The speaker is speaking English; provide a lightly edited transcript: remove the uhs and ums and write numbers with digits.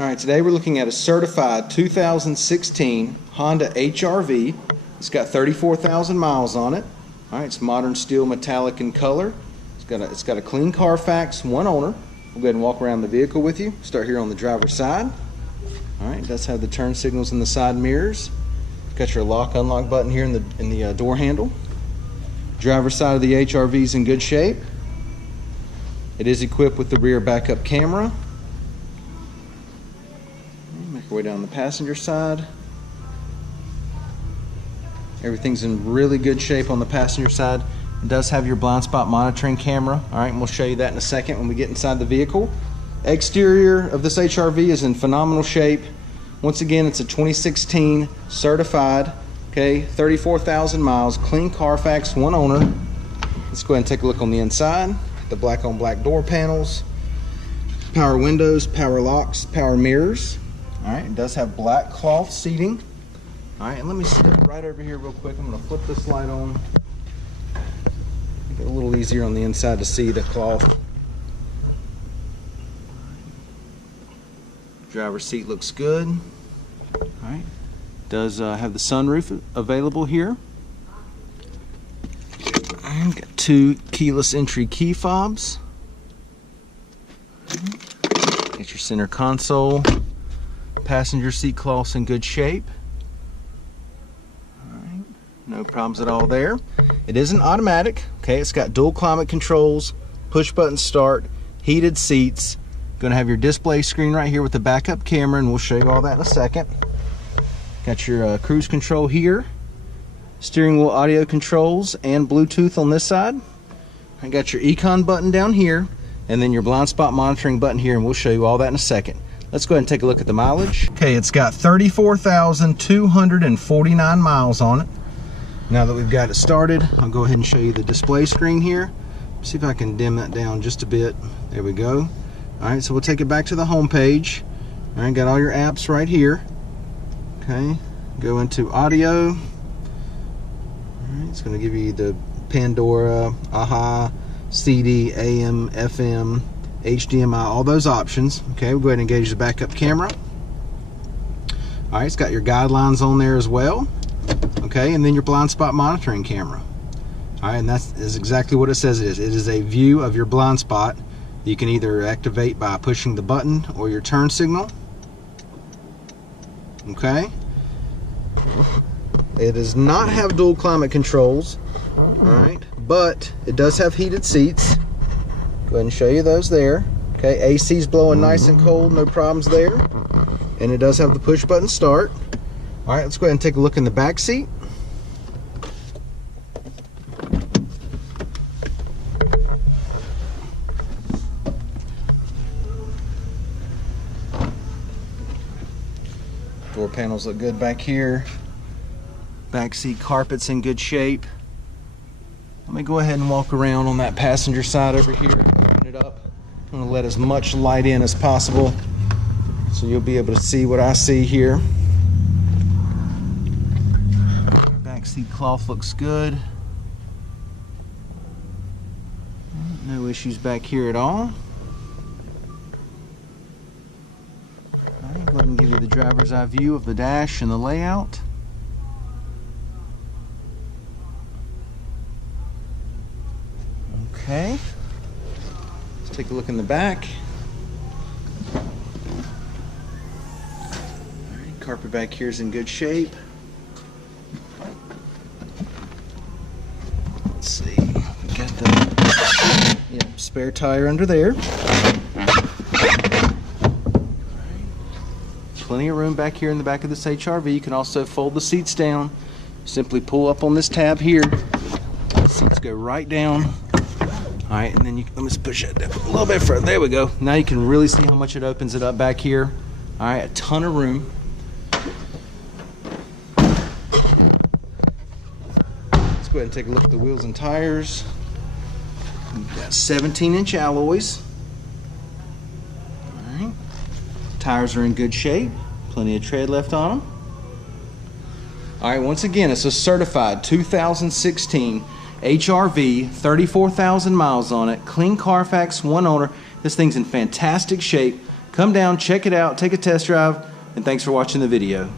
Alright, today we're looking at a certified 2016 Honda HRV. It's got 34,000 miles on it. Alright, it's modern steel, metallic in color. It's got a clean Carfax, one owner. We'll go ahead and walk around the vehicle with you. Start here on the driver's side. Alright, it does have the turn signals in the side mirrors. Got your lock unlock button here in the door handle. Driver's side of the HRV is in good shape. It is equipped with the rear backup camera. Make our way down the passenger side. Everything's in really good shape on the passenger side. It does have your blind spot monitoring camera. All right, and we'll show you that in a second when we get inside the vehicle. Exterior of this HRV is in phenomenal shape. Once again, it's a 2016 certified, okay, 34,000 miles, clean Carfax, one owner. Let's go ahead and take a look on the inside. The black on black door panels, power windows, power locks, power mirrors. All right, it does have black cloth seating. All right, and let me step right over here real quick. I'm going to flip this light on. Make it a little easier on the inside to see the cloth. Driver's seat looks good. All right, does have the sunroof available here. And got two keyless entry key fobs. Get your center console. Passenger seat cloth's in good shape. All right, no problems at all there. It is an automatic. Okay, it's got dual climate controls, push button start, heated seats. Going to have your display screen right here with the backup camera, and we'll show you all that in a second. Got your cruise control here, steering wheel audio controls, and Bluetooth on this side. I got your econ button down here, and then your blind spot monitoring button here, and we'll show you all that in a second. Let's go ahead and take a look at the mileage. Okay, it's got 34,249 miles on it. Now that we've got it started, I'll go ahead and show you the display screen here. See if I can dim that down just a bit. There we go. All right, so we'll take it back to the home page. All right, got all your apps right here. Okay, go into audio. All right, it's going to give you the Pandora, AHA, CD, AM, FM, HDMI, all those options. Okay, we'll go ahead and engage the backup camera. All right, it's got your guidelines on there as well. Okay, and then your blind spot monitoring camera. All right, and that is exactly what it says it is. It is a view of your blind spot. You can either activate by pushing the button or your turn signal. Okay. It does not have dual climate controls. All right, but it does have heated seats. Go ahead and show you those there. Okay, AC's blowing nice and cold, no problems there. And it does have the push button start. All right, let's go ahead and take a look in the back seat. Door panels look good back here. Back seat carpet's in good shape. Let me go ahead and walk around on that passenger side over here. Open it up. I'm going to let as much light in as possible so you'll be able to see what I see here. Back seat cloth looks good. No issues back here at all. All right, go ahead and give you the driver's eye view of the dash and the layout. Okay, let's take a look in the back. All right, carpet back here is in good shape. Let's see, we got the spare tire under there. All right. Plenty of room back here in the back of this HRV. You can also fold the seats down. Simply pull up on this tab here. The seats go right down. All right, and then let me just push that down a little bit further. There we go. Now you can really see how much it opens it up back here. All right, a ton of room. Let's go ahead and take a look at the wheels and tires. We've got 17-inch alloys. All right, tires are in good shape. Plenty of tread left on them. All right, once again, it's a certified 2016 HRV, 34,000 miles on it, clean Carfax, one owner. This thing's in fantastic shape. Come down, check it out, take a test drive, and thanks for watching the video.